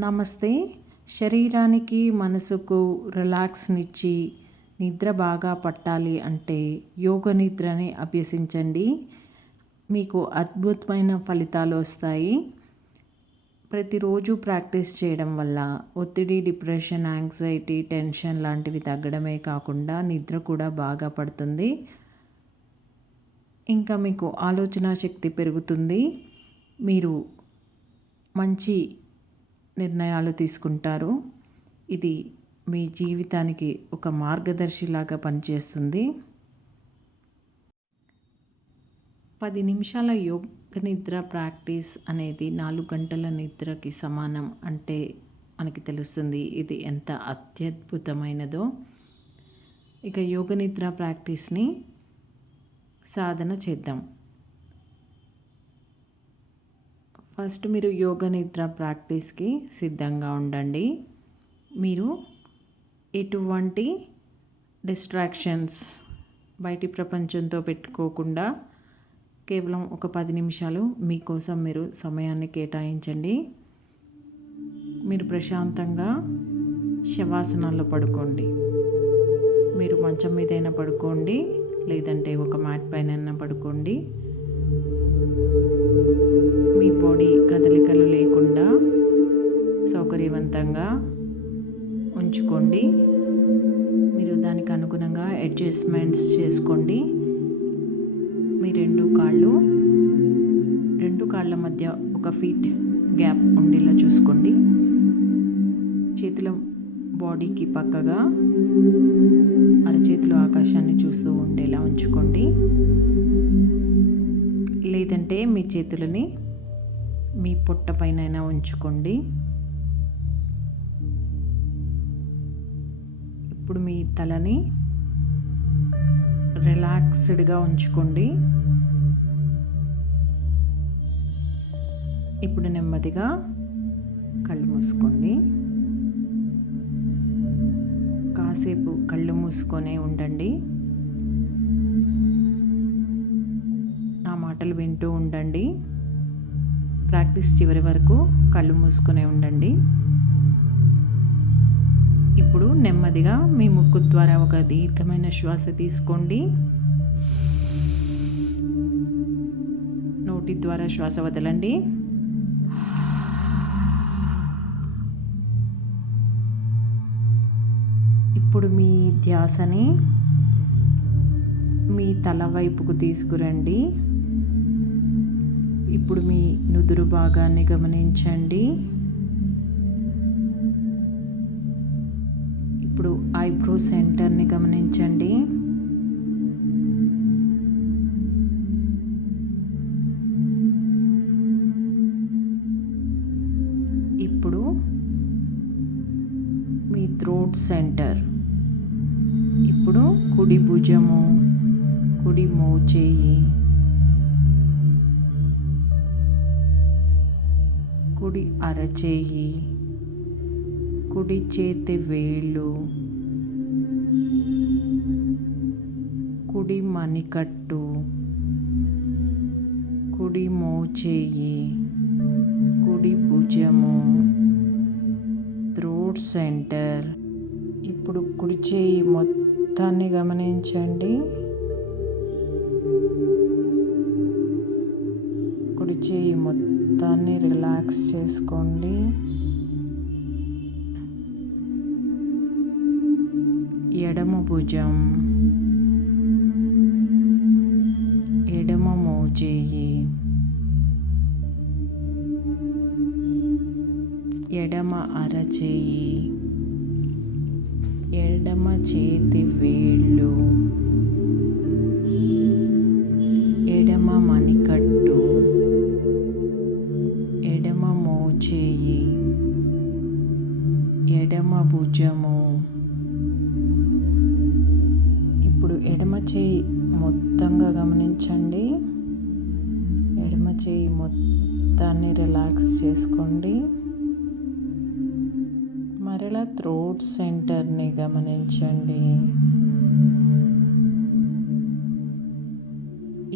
నమస్తే. శరీరానికి, మనసుకు రిలాక్స్‌నిచ్చి నిద్ర బాగా పట్టాలి అంటే యోగ నిద్రని అభ్యసించండి. మీకు అద్భుతమైన ఫలితాలు వస్తాయి. ప్రతిరోజు ప్రాక్టీస్ చేయడం వల్ల ఒత్తిడి, డిప్రెషన్, యాంగ్జైటీ, టెన్షన్ లాంటివి తగ్గడమే కాకుండా నిద్ర కూడా బాగా పడుతుంది. ఇంకా మీకు ఆలోచన శక్తి పెరుగుతుంది. మీరు మంచి నిర్ణయాలు తీసుకుంటారు. ఇది మీ జీవితానికి ఒక మార్గదర్శిలాగా పనిచేస్తుంది. 10 నిమిషాల యోగ నిద్ర ప్రాక్టీస్ అనేది 4 గంటల నిద్రకి సమానం అంటే మనకి తెలుస్తుంది ఇది ఎంత అత్యద్భుతమైనదో. ఇక యోగ నిద్ర ప్రాక్టీస్ని సాధన చేద్దాం. ఫస్ట్ మీరు యోగ నిద్ర ప్రాక్టీస్కి సిద్ధంగా ఉండండి. మీరు ఎటువంటి డిస్ట్రాక్షన్స్ బయటి ప్రపంచంతో పెట్టుకోకుండా కేవలం ఒక 10 నిమిషాలు మీకోసం మీరు సమయాన్ని కేటాయించండి. మీరు ప్రశాంతంగా శవాసనాల్లో పడుకోండి. మీరు మంచం మీదైనా పడుకోండి, లేదంటే ఒక మ్యాట్ పైన పడుకోండి. మీ బాడీ కదలికలు లేకుండా సౌకర్యవంతంగా ఉంచుకోండి. మీరు దానికి అనుగుణంగా అడ్జస్ట్మెంట్స్ చేసుకోండి. మీ రెండు కాళ్ళ మధ్య 1 ఫీట్ గ్యాప్ ఉండేలా చూసుకోండి. చేతుల బాడీకి పక్కగా అరచేతులు ఆకాశాన్ని చూస్తూ ఉండేలా ఉంచుకోండి. లేదంటే మీ చేతులని మీ పొట్ట పైన ఉంచుకోండి. ఇప్పుడు మీ తలని రిలాక్స్డ్గా ఉంచుకోండి. ఇప్పుడు నెమ్మదిగా కళ్ళు మూసుకోండి. కాసేపు కళ్ళు మూసుకొనే ఉండండి. నా మాటలు వింటూ ఉండండి. ప్రాక్టీస్ చివరి వరకు కళ్ళు మూసుకొనే ఉండండి. ఇప్పుడు నెమ్మదిగా మీ ముక్కు ద్వారా ఒక దీర్ఘమైన శ్వాస తీసుకోండి. నోటి ద్వారా శ్వాస వదలండి. ఇప్పుడు మీ ధ్యాసని మీ తల వైపుకు తీసుకురండి. ఇప్పుడు మీ నుదురు భాగాన్ని గమనించండి. ఇప్పుడు ఐబ్రో సెంటర్ని గమనించండి. ఇప్పుడు మీ థ్రోట్ సెంటర్. ఇప్పుడు కుడి భుజము, కుడి మోచేయి, కుడి అరచేయి, కుడి చేతి వేళ్ళు, కుడి మణికట్టు, కుడి మోచేయి, కుడి భుజము, థ్రోట్ సెంటర్. ఇప్పుడు కుడి చేయి మొత్తాన్ని గమనించండి. కుడి చేయి మొత్తాన్ని రిలాక్స్ చేసుకోండి. ఎడమ భుజం, ఎడమ మోచేయి, ఎడమ అరచేయి, ఎడమ చేతి వేళ్ళు, ఎడమ మణికట్టు, ఎడమ మోచేయి, ఎడమ భుజము. ఇప్పుడు ఎడమ చేయి మొత్తంగా గమనించండి. ఎడమ చేయి మొత్తాన్ని రిలాక్స్ చేసుకోండి. మరలా థ్రోట్ సెంటర్ని గమనించండి.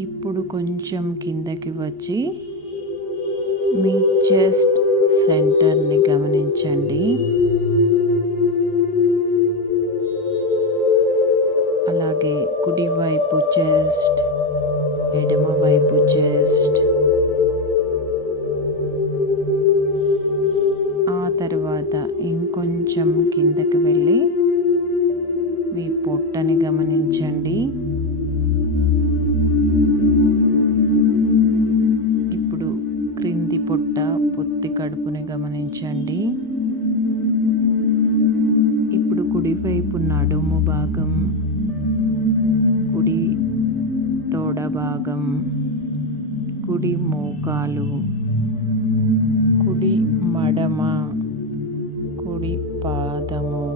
ఇప్పుడు కొంచెం కిందకి వచ్చి మీ చెస్ట్ సెంటర్ని గమనించండి. అలాగే కుడివైపు చెస్ట్, ఎడమవైపు చెస్ట్, ఆ తర్వాత ఇంకొంచెం కిందకి వెళ్ళి మీ పొట్టని గమనించండి. ఇప్పుడు క్రింది పొట్ట, పొత్తి కడుపుని గమనించండి. ఇప్పుడు కుడివైపు నడుము భాగం, కుడి తొడ భాగం, కుడి మోకాలు, కుడి మడమ, కుడి పాదము,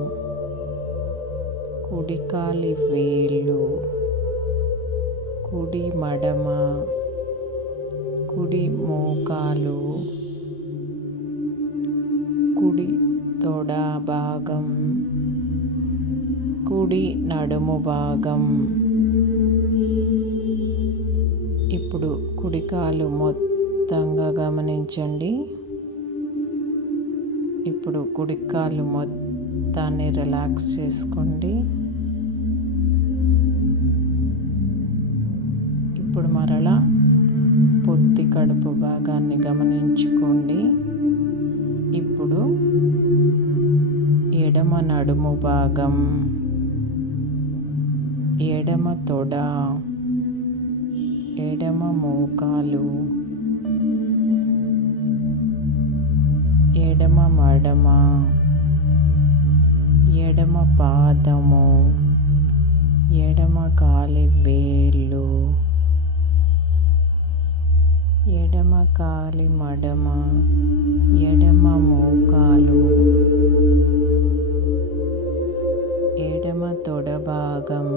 కుడి కాలి వేళ్ళు, కుడి మడమ, కుడి మోకాలు, కుడి తొడ భాగం, కుడి నడుము భాగం. ఇప్పుడు కుడి కాలు మొత్తంగా గమనించండి. ఇప్పుడు కుడి కాలు మొత్తాన్ని రిలాక్స్ చేసుకోండి. ఇప్పుడు మరలా పొత్తి కడుపు భాగాన్ని గమనించుకోండి. ఇప్పుడు ఎడమ నడుము భాగం, ఎడమ తొడ, ఎడమ మోకాలు, ఎడమ మడమ, ఎడమ పాదము, ఎడమ కాలి వేళ్ళు, ఎడమ కాలి మడమ, ఎడమ మోకాలు, ఎడమ తొడ భాగం,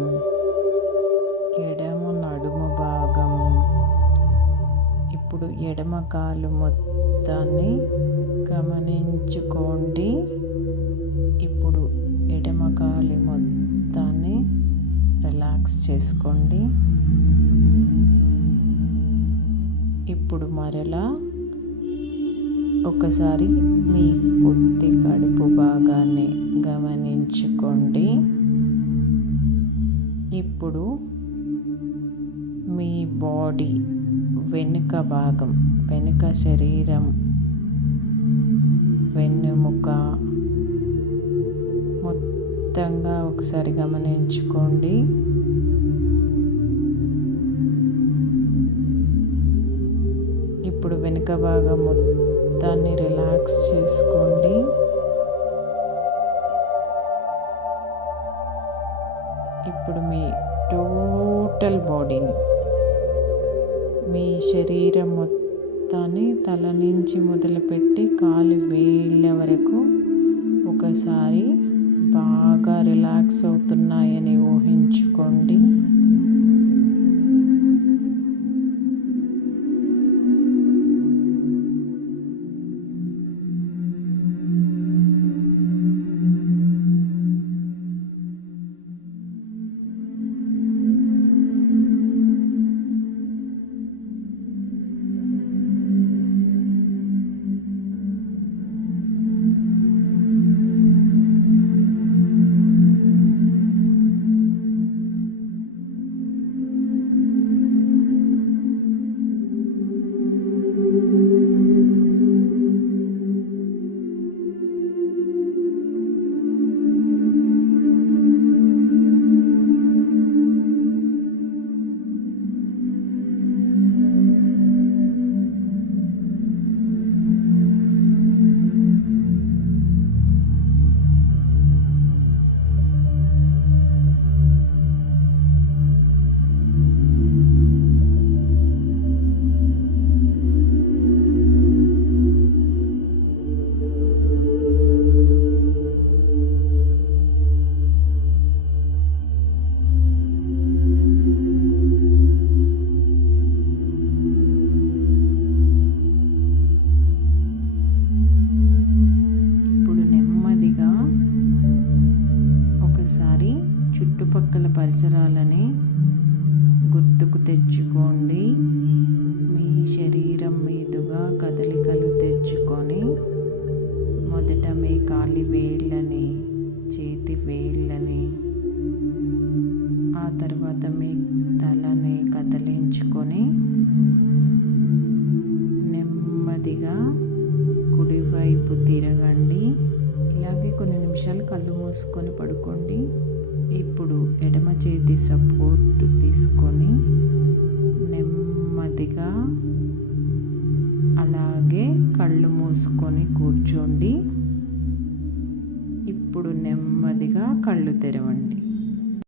ఎడమ నడుము భాగం. ఇప్పుడు ఎడమ కాలు మొత్తాన్ని గమనించుకోండి. ఇప్పుడు ఎడమ కాలి మొత్తాన్ని రిలాక్స్ చేసుకోండి. ఇప్పుడు మరలా ఒకసారి మీ పొత్తి కడుపు భాగాన్ని గమనించుకోండి. ఇప్పుడు మీ బాడీ వెనుక భాగం, వెనుక శరీరం, వెన్నుముక మొత్తంగా ఒకసారి గమనించుకోండి. ఇప్పుడు వెనుక భాగం మొత్తాన్ని రిలాక్స్ చేసుకోండి. ఇప్పుడు మీ టోటల్ బాడీని, మీ శరీరం మొత్తాన్ని తల నుంచి మొదలుపెట్టి కాలు వేళ్ళ వరకు ఒకసారి బాగా రిలాక్స్ అవుతున్నాయని ఊహించుకోండి. నిమిషాలు కళ్ళు మూసుకొని పడుకోండి. ఇప్పుడు ఎడమ చేతి సపోర్ట్ తీసుకొని నెమ్మదిగా అలాగే కళ్ళు మూసుకొని కూర్చోండి. ఇప్పుడు నెమ్మదిగా కళ్ళు తెరవండి.